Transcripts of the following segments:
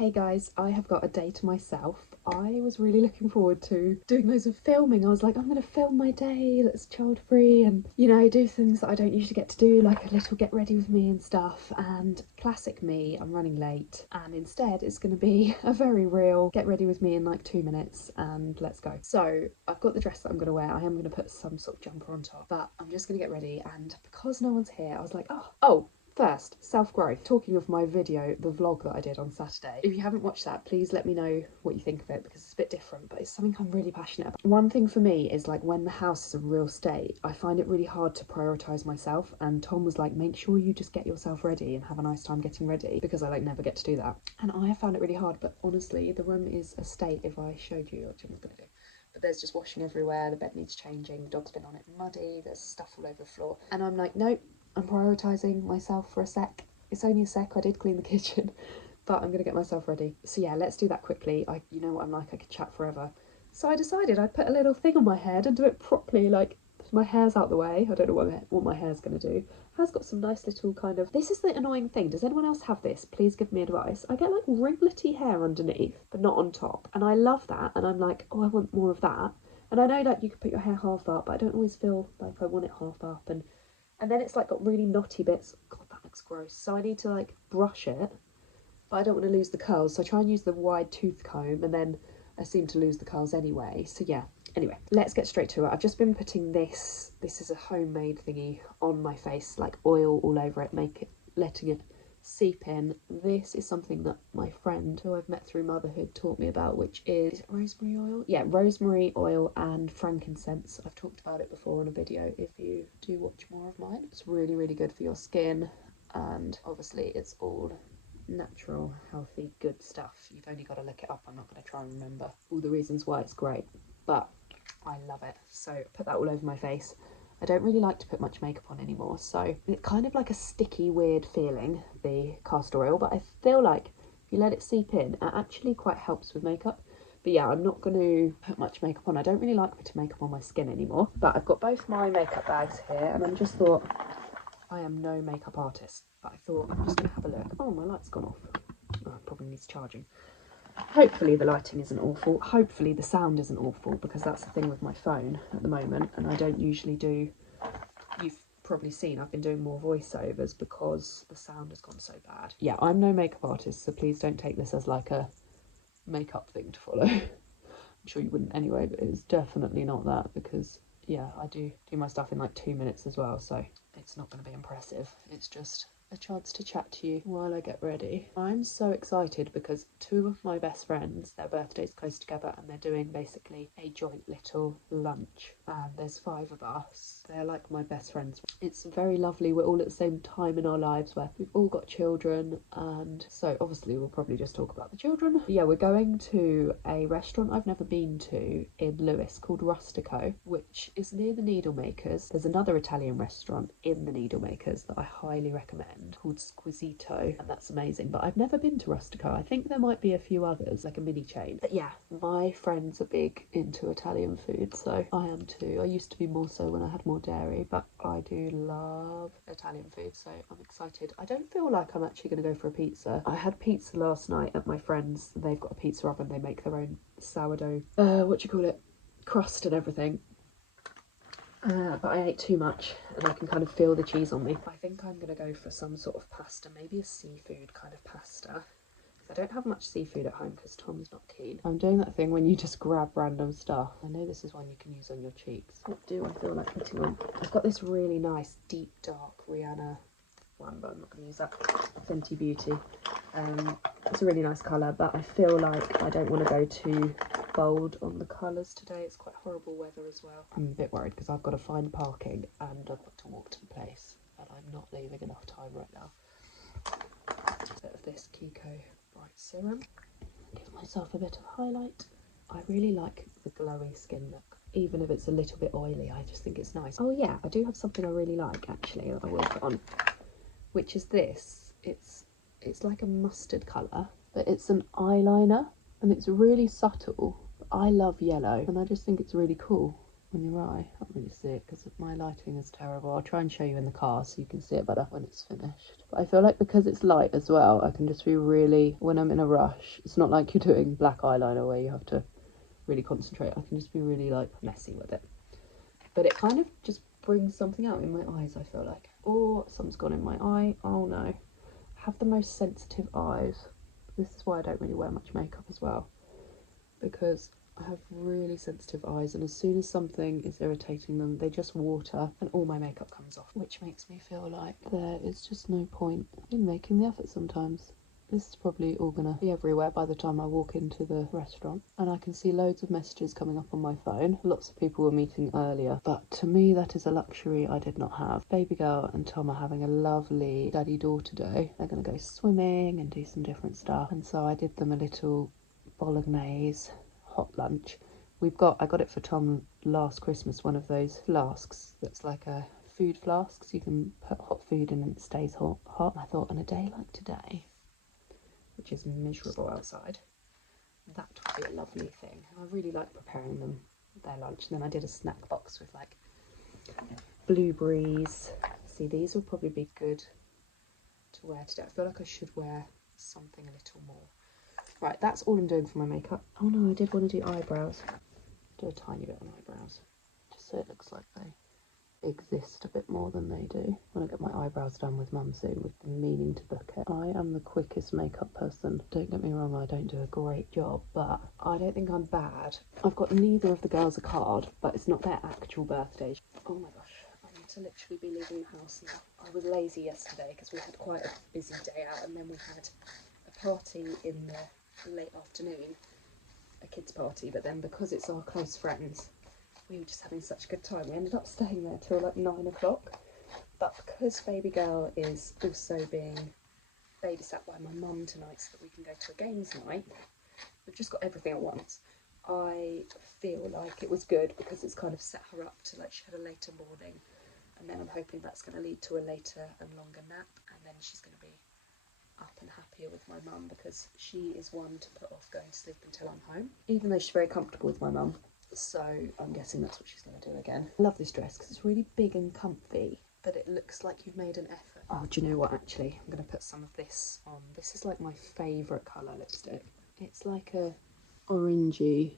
Hey guys, I have got a day to myself. I was really looking forward to doing loads of filming. I was like, I'm gonna film my day that's child free and, you know, do things that I don't usually get to do, like a little get ready with me and stuff. And classic me, I'm running late. And instead it's gonna be a very real get ready with me in like 2 minutes and let's go. So I've got the dress that I'm gonna wear. I am gonna put some sort of jumper on top, but I'm just gonna get ready. And because no one's here, I was like, oh, first, self-growth. Talking of my video, the vlog that I did on Saturday, if you haven't watched that, please let me know what you think of it because it's a bit different, but it's something I'm really passionate about. One thing for me is like when the house is a real state, I find it really hard to prioritise myself, and Tom was like, make sure you just get yourself ready and have a nice time getting ready, because I like never get to do that. And I have found it really hard, but honestly, the room is a state. If I showed you, which I'm not going to do, but there's just washing everywhere, the bed needs changing, the dog's been on it muddy, there's stuff all over the floor, and I'm like, nope, I'm prioritising myself for a sec. It's only a sec, I did clean the kitchen, but I'm going to get myself ready. So yeah, let's do that quickly. You know what I'm like, I could chat forever. So I decided I'd put a little thing on my head and do it properly, like my hair's out the way. I don't know what my hair's going to do. It has got some nice little kind of... This is the annoying thing. Does anyone else have this? Please give me advice. I get like ringlety hair underneath, but not on top. And I love that. And I'm like, oh, I want more of that. And I know like you could put your hair half up, but I don't always feel like I want it half up. And then it's like got really knotty bits. God, that looks gross. So I need to like brush it, but I don't want to lose the curls. So I try and use the wide tooth comb, and then I seem to lose the curls anyway. So yeah, anyway, let's get straight to it. I've just been putting this is a homemade thingy on my face, like oil all over it, letting it seep in. This is something that my friend who I've met through motherhood taught me about, which is it rosemary oil? Yeah, rosemary oil and frankincense. I've talked about it before on a video if you do watch more of mine. It's really, really good for your skin, and obviously it's all natural, healthy, good stuff. You've only got to look it up. I'm not going to try and remember all the reasons why it's great, but I love it. So I put that all over my face. I don't really like to put much makeup on anymore, so it's kind of like a sticky, weird feeling, the castor oil, but I feel like if you let it seep in, it actually quite helps with makeup. But yeah, I'm not going to put much makeup on. I don't really like putting makeup on my skin anymore, but I've got both my makeup bags here, and I just thought, I am no makeup artist, but I thought I'm just going to have a look. Oh, my light's gone off. Oh, it probably needs charging. Hopefully the lighting isn't awful. Hopefully the sound isn't awful, because that's the thing with my phone at the moment, and I don't usually do... You've probably seen I've been doing more voiceovers because the sound has gone so bad. Yeah, I'm no makeup artist, so please don't take this as like a makeup thing to follow. I'm sure you wouldn't anyway, but it's definitely not that, because yeah, I do my stuff in like 2 minutes as well, so it's not going to be impressive. It's just a chance to chat to you while I get ready. I'm so excited because two of my best friends, their birthdays close together, and they're doing basically a joint little lunch, and there's 5 of us. They're like my best friends. It's very lovely. We're all at the same time in our lives where we've all got children, and so obviously we'll probably just talk about the children. But yeah, we're going to a restaurant I've never been to in Lewes called Rustico, which is near the Needlemakers. There's another Italian restaurant in the Needlemakers that I highly recommend called Squisito, and that's amazing, but I've never been to Rustico. I think there might be a few others, like a mini chain. But yeah, my friends are big into Italian food, so I am too. I used to be more so when I had more dairy, but I do love Italian food, so I'm excited. I don't feel like I'm actually going to go for a pizza. I had pizza last night at my friend's. They've got a pizza oven. They make their own sourdough, crust and everything. But I ate too much and I can kind of feel the cheese on me. I think I'm going to go for some sort of pasta, maybe a seafood kind of pasta. I don't have much seafood at home because Tom's not keen. I'm doing that thing when you just grab random stuff. I know this is one you can use on your cheeks. What do I feel like putting on? I've got this really nice deep dark Rihanna one, but I'm not going to use that. Fenty Beauty. It's a really nice colour, but I feel like I don't want to go too bold on the colours today. It's quite horrible weather as well. I'm a bit worried because I've got to find parking and I've got to walk to the place, and I'm not leaving enough time right now. A bit of this Kiko Bright Serum. Give myself a bit of highlight. I really like the glowy skin look, even if it's a little bit oily. I just think it's nice. Oh yeah, I do have something I really like actually that I will put on, which is this. It's like a mustard colour, but it's an eyeliner and it's really subtle. I love yellow and I just think it's really cool on your eye. really see it because my lighting is terrible. I'll try and show you in the car so you can see it better when it's finished. But I feel like because it's light as well, I can just be really, when I'm in a rush, it's not like you're doing black eyeliner where you have to really concentrate. I can just be really like messy with it. But it kind of just brings something out in my eyes, I feel like. Oh, something's gone in my eye. Oh no. I have the most sensitive eyes. This is why I don't really wear much makeup as well, because I have really sensitive eyes, and as soon as something is irritating them, they just water and all my makeup comes off, which makes me feel like there is just no point in making the effort sometimes. This is probably all gonna be everywhere by the time I walk into the restaurant, and I can see loads of messages coming up on my phone. Lots of people were meeting earlier, but to me that is a luxury I did not have. Baby girl and Tom are having a lovely daddy-daughter day. They're gonna go swimming and do some different stuff, and so I did them a little bolognese hot lunch. I got it for Tom last Christmas, one of those flasks that's like a food flask, so you can put hot food in and it stays hot. I thought on a day like today, which is miserable outside, that would be a lovely thing. I really like preparing them their lunch. And then I did a snack box with like blueberries. See, these would probably be good to wear today. I feel like I should wear something a little more. Right, that's all I'm doing for my makeup. Oh no, I did want to do eyebrows. Do a tiny bit on eyebrows, just so it looks like they exist a bit more than they do. When I get my eyebrows done with Mum soon, we've been meaning to book it. I am the quickest makeup person. Don't get me wrong, I don't do a great job, but I don't think I'm bad. I've got neither of the girls a card, but it's not their actual birthday. Oh my gosh, I need to literally be leaving the house now. I was lazy yesterday because we had quite a busy day out, and then we had a party in the late afternoon, a kids party, but then because it's our close friends, we were just having such a good time. We ended up staying there till like 9 o'clock. But because baby girl is also being babysat by my mum tonight so that we can go to a games night, we've just got everything at once. I feel like it was good because it's kind of set her up to, like, she had a later morning, and then I'm hoping that's going to lead to a later and longer nap, and then she's going to be up and happier with my mum, because she is one to put off going to sleep until I'm home, even though she's very comfortable with my mum. So I'm guessing that's what she's going to do again. I love this dress because it's really big and comfy, but it looks like you've made an effort. Oh, do you know what, actually? I'm going to put some of this on. This is like my favourite colour lipstick. It's like a orangey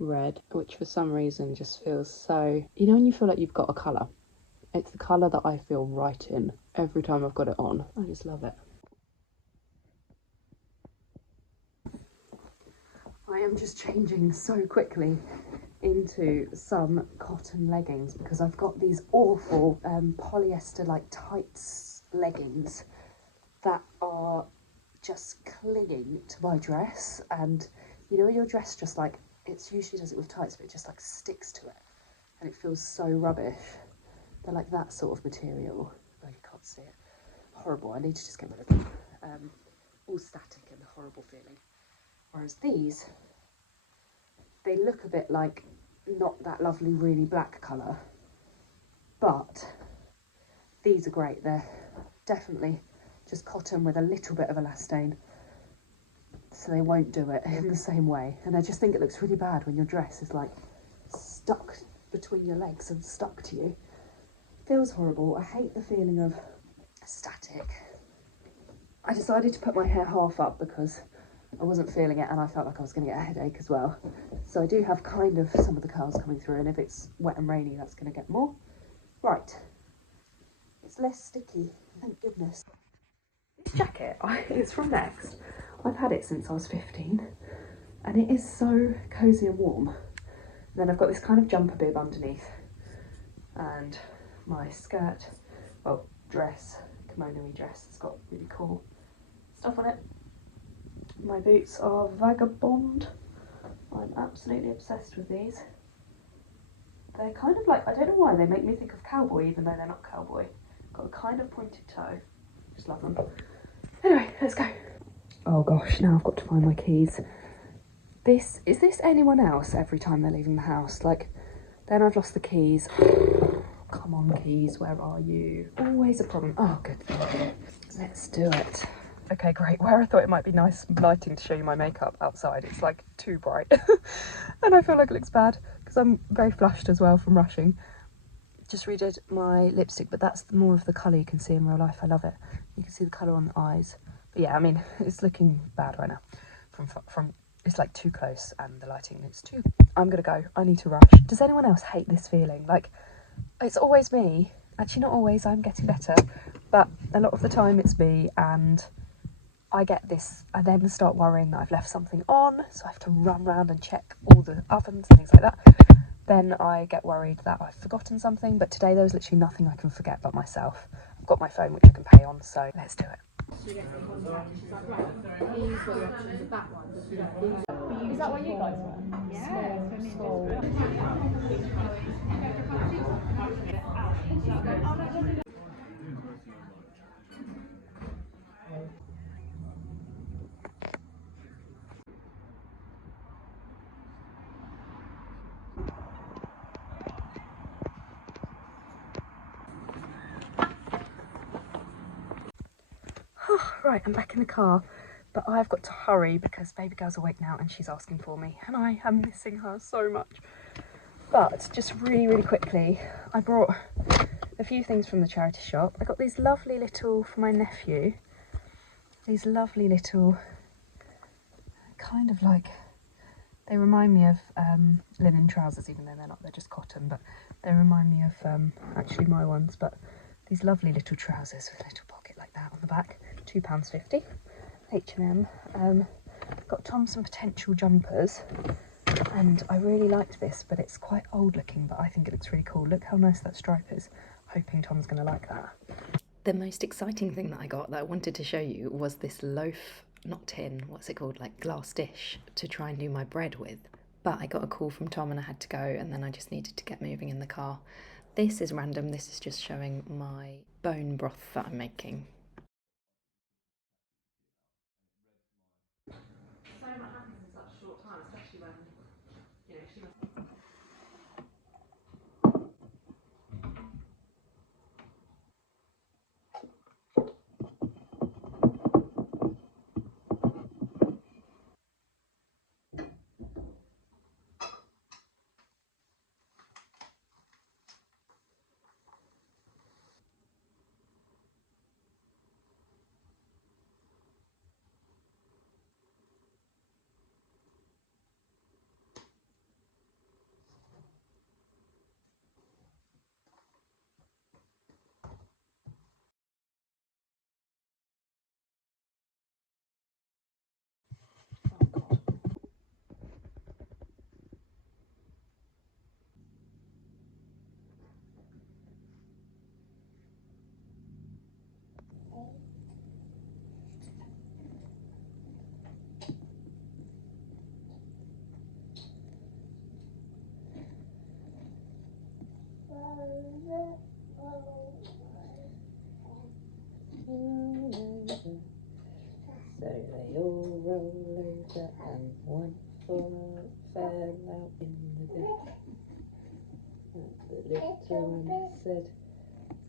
red, which for some reason just feels so... You know when you feel like you've got a colour? It's the colour that I feel right in every time I've got it on. I just love it. I am just changing so quickly into some cotton leggings because I've got these awful polyester like tights leggings that are just clinging to my dress, and you know your dress just like, it's usually does it with tights, but it just like sticks to it and it feels so rubbish. They're like that sort of material. Oh, you can't see it. Horrible. I need to just get rid of them. All static and horrible feeling. Whereas these, they look a bit like not that lovely really black colour, but these are great. They're definitely just cotton with a little bit of elastane, so they won't do it in the same way. And I just think it looks really bad when your dress is like stuck between your legs and stuck to you. Feels horrible. I hate the feeling of static. I decided to put my hair half up because I wasn't feeling it and I felt like I was going to get a headache as well. So I do have kind of some of the curls coming through, and if it's wet and rainy, that's going to get more. Right. It's less sticky, thank goodness. This jacket, it's from Next. I've had it since I was 15 and it is so cosy and warm. And then I've got this kind of jumper bib underneath and my skirt, well, dress, kimono-y dress. It's got really cool stuff on it. My boots are Vagabond. I'm absolutely obsessed with these. They're kind of like, I don't know why, they make me think of cowboy even though they're not cowboy. Got a kind of pointed toe. Just love them. Anyway, let's go. Oh gosh, now I've got to find my keys. Is this anyone else every time they're leaving the house? Like, then I've lost the keys. Come on, keys, where are you? Always a problem. Oh, good. Let's do it. Okay, great. Where I thought it might be nice lighting to show you my makeup outside, it's like too bright. And I feel like it looks bad because I'm very flushed as well from rushing. Just redid my lipstick, but that's more of the colour you can see in real life. I love it. You can see the colour on the eyes. But yeah, I mean, it's looking bad right now. From it's like too close and the lighting is too... I'm gonna go. I need to rush. Does anyone else hate this feeling? Like, it's always me. Actually, not always. I'm getting better. But a lot of the time it's me, and I get this. I then start worrying that I've left something on, so I have to run around and check all the ovens and things like that. Then I get worried that I've forgotten something, but today there was literally nothing I can forget but myself. I've got my phone which I can pay on, so let's do it. She gets in contact and she's like, right, these were the options of that one. Is that where you guys were? Yeah. Right, I'm back in the car, but I've got to hurry because baby girl's awake now and she's asking for me, and I am missing her so much. But just really quickly, I brought a few things from the charity shop. I got these lovely little, for my nephew, these lovely little, kind of like, they remind me of linen trousers, even though they're not, they're just cotton, but they remind me of actually my ones, but these lovely little trousers with a little pocket like that on the back, £2.50, H&M. Got Tom some potential jumpers, and I really liked this, but it's quite old looking, but I think it looks really cool. Look how nice that stripe is. Hoping Tom's going to like that. The most exciting thing that I got that I wanted to show you was this loaf, not tin, what's it called, like glass dish to try and do my bread with. But I got a call from Tom and I had to go, and then I just needed to get moving in the car. This is random, this is just showing my bone broth that I'm making. So much happens in such a short time, especially when, you know, she must... So they all roll over and one fell out in the ditch. And the little one said,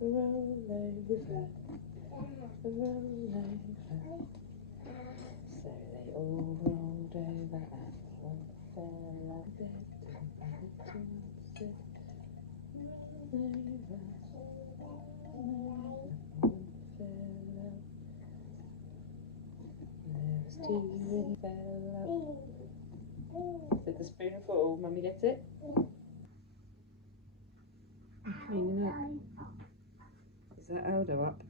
roll over, roll over. So they all rolled over and one fell out in the ditch. And the little one said, roll over, roll over. One fell out. There was two really fell out. Did the spoon fall? Mummy gets it? I'm cleaning up. Is that Eldo up?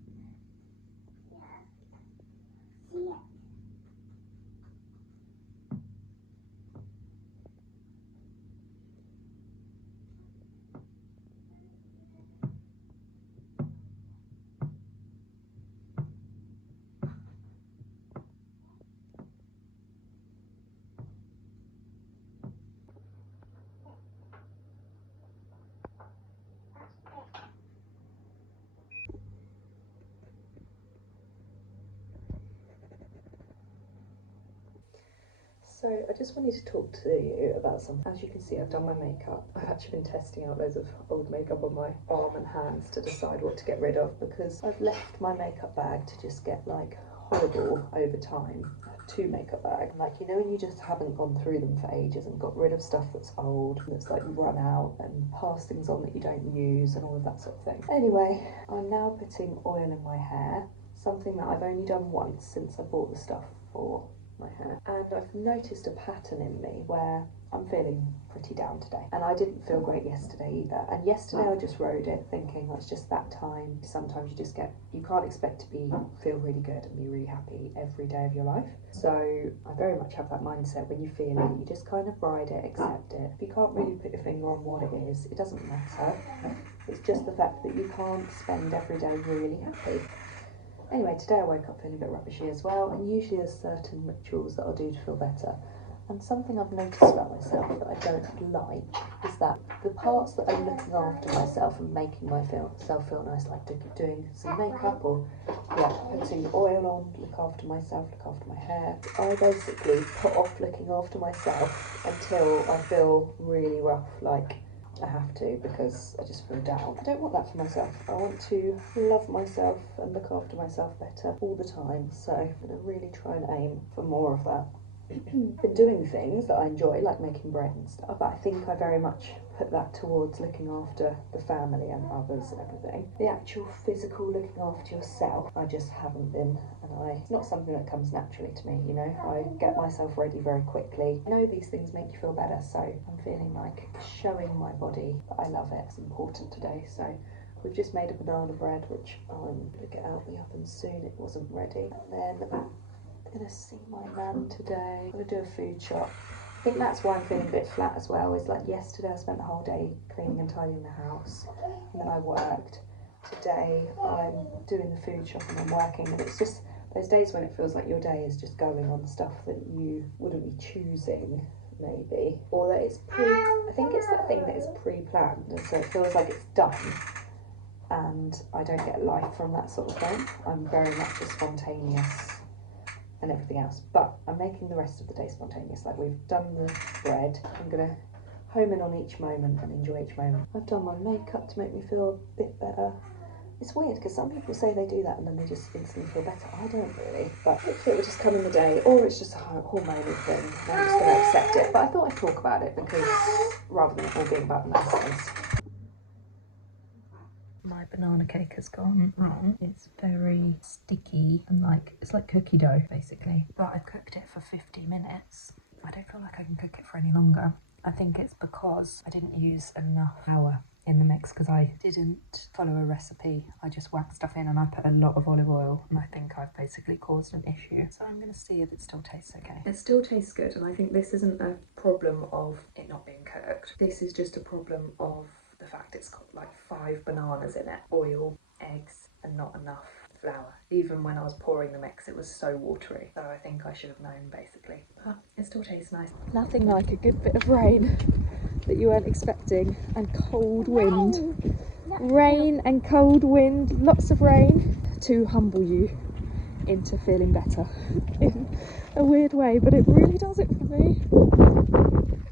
So I just wanted to talk to you about something. As you can see, I've done my makeup. I've actually been testing out loads of old makeup on my arm and hands to decide what to get rid of, because I've left my makeup bag to just get like horrible over time. I have 2 makeup bags. Like, you know when you just haven't gone through them for ages and got rid of stuff that's old, that's like run out, and pass things on that you don't use and all of that sort of thing. Anyway, I'm now putting oil in my hair, something that I've only done once since I bought the stuff for my hair. And I've noticed a pattern in me where I'm feeling pretty down today, and I didn't feel great yesterday either. And yesterday I just rode it thinking, well, it's just that time. Sometimes you can't expect to feel really good and be really happy every day of your life. So I very much have that mindset. When you feel it, you just kind of ride it, accept it. If you can't really put your finger on what it is, it doesn't matter. It's just the fact that you can't spend every day really happy. Anyway, today I woke up feeling a bit rubbishy as well, and usually there's certain rituals that I'll do to feel better. And something I've noticed about myself that I don't like is that the parts that are looking after myself and making myself feel nice, like doing some makeup or putting oil on, look after myself, look after my hair, I basically put off looking after myself until I feel really rough, like I have to, because I just feel down. I don't want that for myself. I want to love myself and look after myself better all the time. So I'm going to really try and aim for more of that. Been doing things that I enjoy, like making bread and stuff, but I think I very much put that towards looking after the family and others and everything. The actual physical looking after yourself, I just haven't been, and it's not something that comes naturally to me, you know. I get myself ready very quickly. I know these things make you feel better, so I'm feeling like showing my body that I love it is important today. So we've just made a banana bread, which I'm going to get out the oven soon. It wasn't ready. And then I'm going to see my nan today. I'm going to do a food shop. I think that's why I'm feeling a bit flat as well, is like yesterday I spent the whole day cleaning and tidying the house, and then I worked. Today I'm doing the food shop and I'm working, and it's just those days when it feels like your day is just going on stuff that you wouldn't be choosing, maybe, or that it's I think it's that thing that is pre-planned, and so it feels like it's done, and I don't get life from that sort of thing. I'm very much a spontaneous and everything else, but I'm making the rest of the day spontaneous. Like, we've done the bread, I'm gonna home in on each moment and enjoy each moment. I've done my makeup to make me feel a bit better. It's weird because some people say they do that and then they just instantly feel better. I don't really, but hopefully it will just come in the day, or it's just a hormonal thing and I'm just gonna accept it. But I thought I'd talk about it because rather than it all being about nice things. My banana cake has gone wrong. It's very sticky and it's like cookie dough basically. But I've cooked it for 50 minutes. I don't feel like I can cook it for any longer. I think it's because I didn't use enough flour in the mix, because I didn't follow a recipe. I just whacked stuff in and I put a lot of olive oil, and I think I've basically caused an issue. So I'm going to see if it still tastes okay. It still tastes good, and I think this isn't a problem of it not being cooked. This is just a problem of the fact it's got like 5 bananas in it, oil, eggs, and not enough flour. Even when I was pouring the mix, it was so watery. So I think I should have known, basically. But it still tastes nice. Nothing like a good bit of rain that you weren't expecting, and cold wind. Rain and cold wind, lots of rain, to humble you into feeling better in a weird way, but it really does it for me.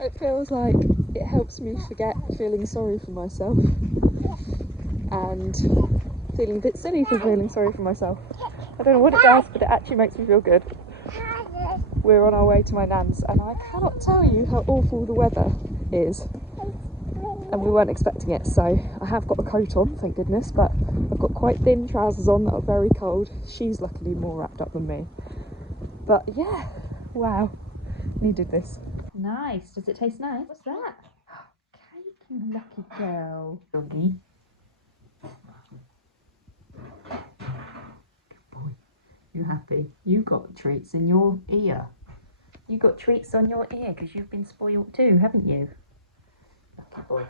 It feels like it helps me forget feeling sorry for myself and feeling a bit silly for feeling sorry for myself. I don't know what it does, but it actually makes me feel good. We're on our way to my nan's, and I cannot tell you how awful the weather is, and we weren't expecting it. So I have got a coat on, thank goodness, but I've got quite thin trousers on that are very cold. She's luckily more wrapped up than me, but yeah, wow, needed this. Nice. Does it taste nice? What's that? Cake, you lucky girl. Doggy. Good boy. You happy? You got treats in your ear. You got treats on your ear because you've been spoiled too, haven't you? Lucky boy.